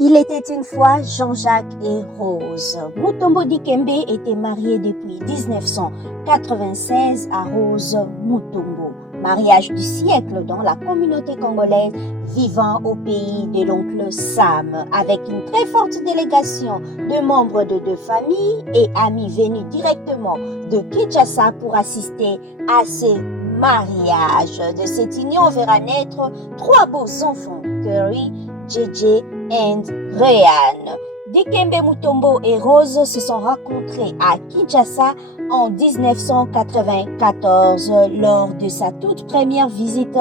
Il était une fois Jean-Jacques et Rose. Mutombo Dikembe était marié depuis 1996 à Rose Mutombo. Mariage du siècle dans la communauté congolaise vivant au pays de l'oncle Sam, avec une très forte délégation de membres de deux familles et amis venus directement de Kinshasa pour assister à ces mariages. De cette union verra naître trois beaux enfants, Curry, JJ et Ryan. Dikembe Mutombo et Rose se sont rencontrés à Kinshasa en 1994 lors de sa toute première visite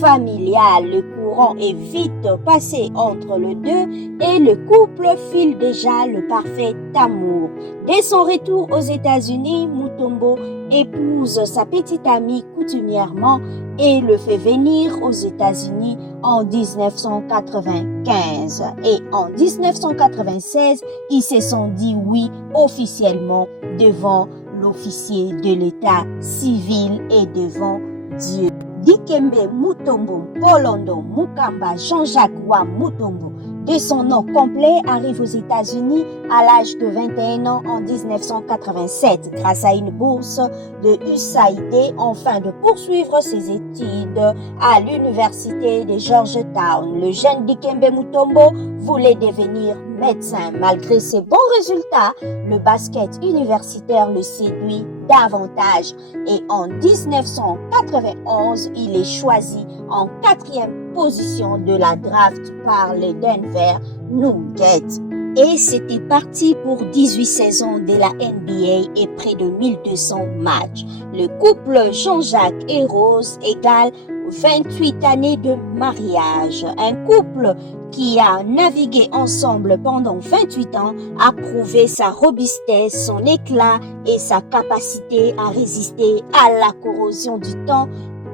familiale. Le courant est vite passé entre les deux et le couple file déjà le parfait amour. Dès son retour aux États-Unis, Mutombo épouse sa petite amie coutumièrement et le fait venir aux États-Unis en 1995. Et en 1996, ils se sont dit oui officiellement devant l'officier de l'état civil et devant Dieu. Dikembe Mutombo Polondo Mukamba Jean-Jacques Wa Mutombo, de son nom complet, arrive aux États-Unis à l'âge de 21 ans en 1987 grâce à une bourse de USAID afin de poursuivre ses études à l'université de Georgetown. Le jeune Dikembe Mutombo voulait devenir médecin. Malgré ses bons résultats, le basket universitaire le séduit davantage et en 1991, il est choisi en 4e position de la draft par les Denver Nuggets. Et c'était parti pour 18 saisons de la NBA et près de 1200 matchs. Le couple Jean-Jacques et Rose égale 28 années de mariage. Un couple qui a navigué ensemble pendant 28 ans a prouvé sa robustesse, son éclat et sa capacité à résister à la corrosion du temps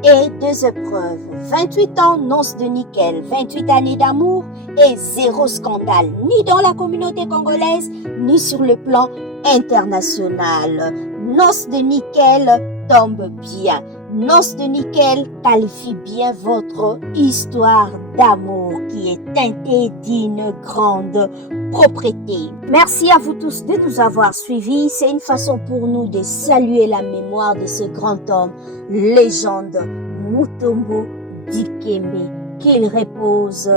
et des épreuves. 28 ans, noces de nickel, 28 années d'amour et zéro scandale, ni dans la communauté congolaise, ni sur le plan international. Noces de nickel tombe bien. Noces de nickel qualifie bien votre histoire d'amour qui est teintée d'une grande propreté. Merci à vous tous de nous avoir suivis. C'est une façon pour nous de saluer la mémoire de ce grand homme, légende Mutombo Dikembe. Qu'il repose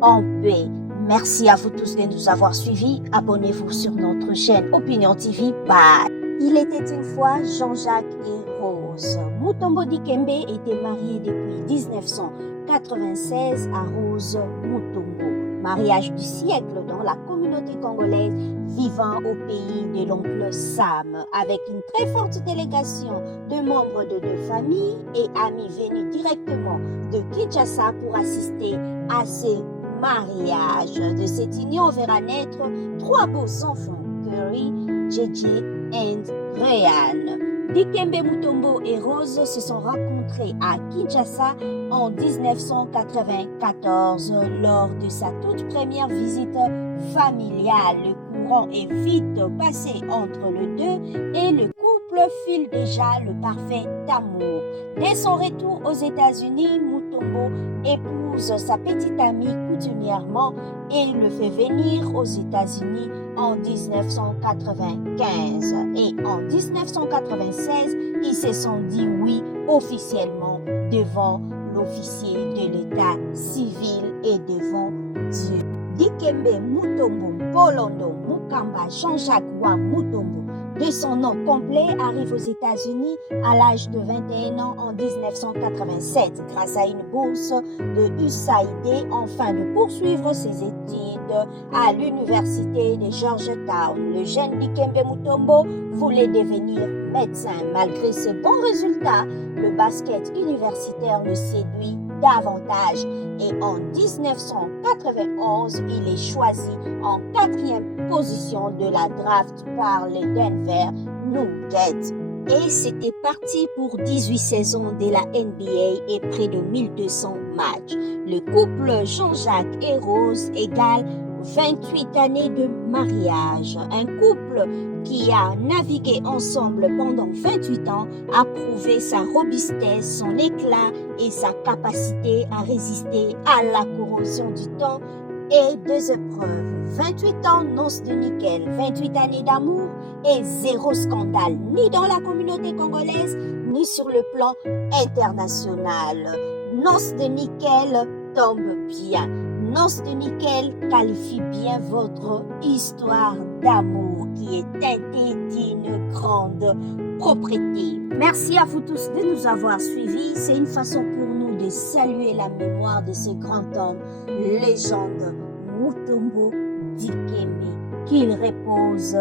en paix. Merci à vous tous de nous avoir suivis. Abonnez-vous sur notre chaîne Opinion TV. Bye. Il était une fois Jean-Jacques et Rose. Mutombo Dikembe était marié depuis 1996 à Rose Mutombo. Mariage du siècle dans la communauté congolaise vivant au pays de l'oncle Sam, avec une très forte délégation de membres de deux familles et amis venus directement de Kinshasa pour assister à ces mariages. De cette union verra naître trois beaux enfants, Curry, JJ et Ryan. Dikembe Mutombo et Rose se sont rencontrés à Kinshasa en 1994 lors de sa toute première visite familiale. Le courant est vite passé entre les deux et le couple file déjà le parfait amour. Dès son retour aux États-Unis, Mutombo épouse sa petite amie coutumièrement et le fait venir aux États-Unis en 1995. Et en 1996, ils se sont dit oui officiellement devant l'officier de l'état civil et devant Dieu. Dikembe Mutombo Polondo Mukamba Jean-Jacques Wa Mutombo, de son nom complet, arrive aux États-Unis à l'âge de 21 ans en 1987 grâce à une bourse de USAID afin de poursuivre ses études à l'université de Georgetown. Le jeune Dikembe Mutombo voulait devenir médecin. Malgré ses bons résultats, le basket universitaire le séduit davantage et en 1991, il est choisi en 4e position de la draft par les Denver Nuggets. Et c'était parti pour 18 saisons de la NBA et près de 1200 matchs. Le couple Jean-Jacques et Rose égale 28 années de mariage. Un couple qui a navigué ensemble pendant 28 ans a prouvé sa robustesse, son éclat et sa capacité à résister à la corrosion du temps et 2 épreuves. 28 ans, noces de nickel, 28 années d'amour et 0 scandale, ni dans la communauté congolaise, ni sur le plan international. Noces de nickel tombe bien. Noces de nickel qualifie bien votre histoire d'amour qui est teintée d'une grande propriété. Merci à vous tous de nous avoir suivis. C'est une façon pour nous de saluer la mémoire de ce grand homme, légende Mutombo Dikembe. Qu'il repose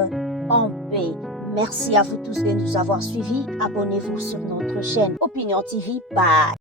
en paix. Merci à vous tous de nous avoir suivis. Abonnez-vous sur notre chaîne Opinion TV. Bye.